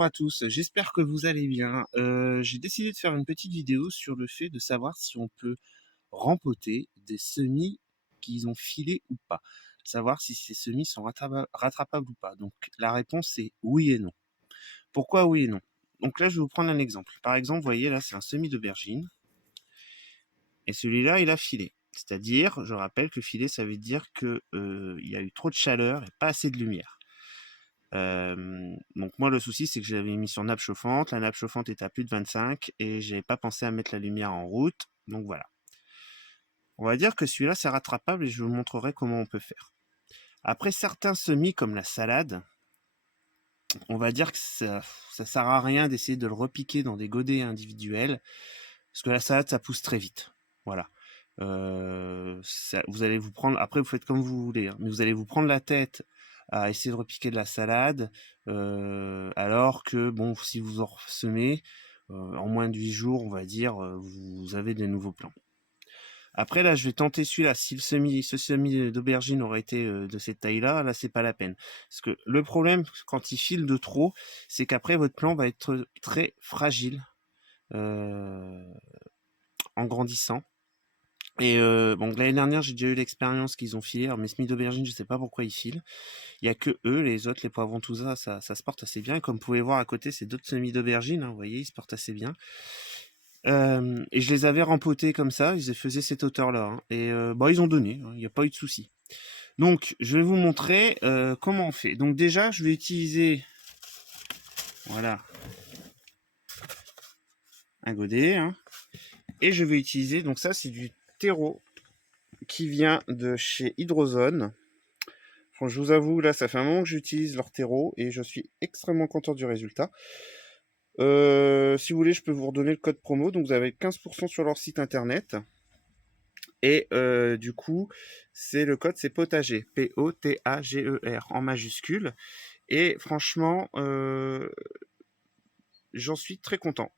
Bonjour à tous, j'espère que vous allez bien. J'ai décidé de faire une petite vidéo sur le fait de savoir si on peut rempoter des semis qu'ils ont filés ou pas. Savoir si ces semis sont rattrapables ou pas. Donc la réponse est oui et non. Pourquoi oui et non? Donc là, je vais vous prendre un exemple. Par exemple, vous voyez là, c'est un semis d'aubergine. Et celui-là, il a filé. C'est-à-dire, je rappelle que filer, ça veut dire que il y a eu trop de chaleur et pas assez de lumière. Donc moi, le souci, c'est que je l'avais mis sur nappe chauffante. La nappe chauffante était à plus de 25 et j'avais pas pensé à mettre la lumière en route. Donc voilà. On va dire que celui-là, c'est rattrapable et je vous montrerai comment on peut faire. Après certains semis comme la salade, on va dire que ça sert à rien d'essayer de le repiquer dans des godets individuels parce que la salade, ça pousse très vite. Voilà. Vous allez vous prendre, après vous faites comme vous voulez, hein, mais vous allez vous prendre la tête à essayer de repiquer de la salade, alors que bon, si vous en semez, en moins de 8 jours, on va dire, vous avez des nouveaux plants. Après là, je vais tenter celui-là. Si ce semis d'aubergine aurait été de cette taille-là, là c'est pas la peine. Parce que le problème quand il file de trop, c'est qu'après votre plant va être très fragile en grandissant. Et bon, l'année dernière, j'ai déjà eu l'expérience qu'ils ont filé. Alors, mes semis d'aubergine, je sais pas pourquoi ils filent. Il y a que eux, les autres, les poivrons, tout ça, ça se porte assez bien. Et comme vous pouvez voir à côté, c'est d'autres semis d'aubergine. Hein, vous voyez, ils se portent assez bien. Et je les avais rempotés comme ça. Ils faisaient cette hauteur-là. Hein, et bah, ils ont donné. Hein, il n'y a pas eu de souci. Donc, je vais vous montrer comment on fait. Donc déjà, je vais utiliser, voilà, un godet. Hein, et je vais utiliser, donc ça, c'est du terreau qui vient de chez Hydrozone. Je vous avoue, là, ça fait un moment que j'utilise leur terreau et je suis extrêmement content du résultat. Si vous voulez, je peux vous redonner le code promo. Donc, vous avez 15% sur leur site internet. Et du coup, le code, c'est potager. Potager en majuscule. Et franchement, j'en suis très content.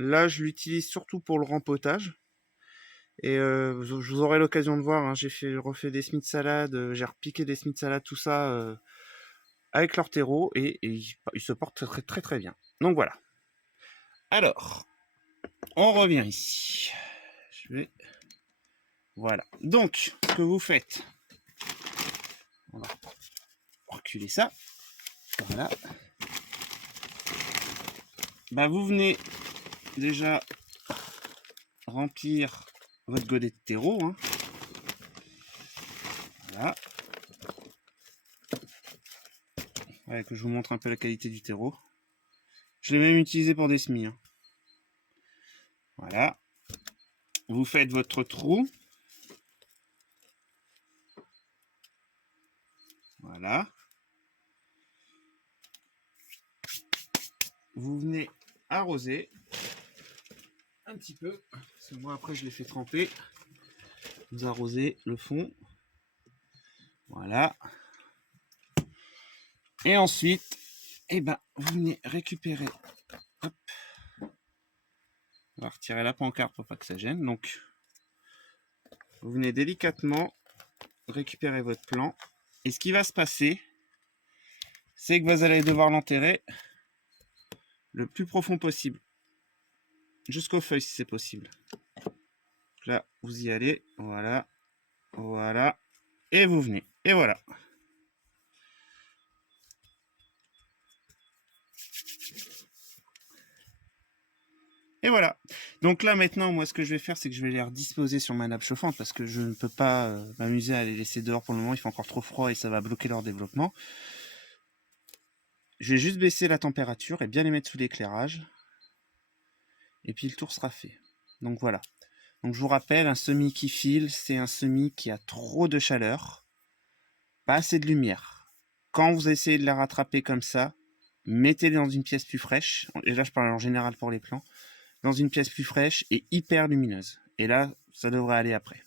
Là, je l'utilise surtout pour le rempotage. Et je vous aurai l'occasion de voir, hein, j'ai refait des semis de salade, j'ai repiqué des semis de salade, tout ça avec leur terreau et ils se portent très très très bien. Donc voilà. Alors, on revient ici. Voilà. Donc, ce que vous faites, on va reculer ça. Voilà. Bah, vous venez déjà remplir votre godet de terreau. Hein. Voilà. Ouais, que je vous montre un peu la qualité du terreau. Je l'ai même utilisé pour des semis. Hein. Voilà. Vous faites votre trou. Voilà. Vous venez arroser un petit peu. Parce que moi, après, je l'ai fait tremper. Vous arrosez le fond. Voilà. Et ensuite, eh ben, vous venez récupérer. Hop. On va retirer la pancarte pour pas que ça gêne. Donc, vous venez délicatement récupérer votre plant. Et ce qui va se passer, c'est que vous allez devoir l'enterrer le plus profond possible. Jusqu'aux feuilles si c'est possible. Là, vous y allez. Voilà. Voilà. Et vous venez. Et voilà. Et voilà. Donc là maintenant, moi ce que je vais faire, c'est que je vais les redisposer sur ma nappe chauffante parce que je ne peux pas m'amuser à les laisser dehors pour le moment. Il fait encore trop froid et ça va bloquer leur développement. Je vais juste baisser la température et bien les mettre sous l'éclairage. Et puis le tour sera fait. Donc voilà. Donc je vous rappelle, un semis qui file, c'est un semis qui a trop de chaleur, pas assez de lumière. Quand vous essayez de la rattraper comme ça, mettez-les dans une pièce plus fraîche. Et là je parle en général pour les plants. Dans une pièce plus fraîche et hyper lumineuse. Et là, ça devrait aller après.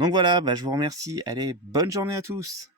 Donc voilà, je vous remercie. Allez, bonne journée à tous.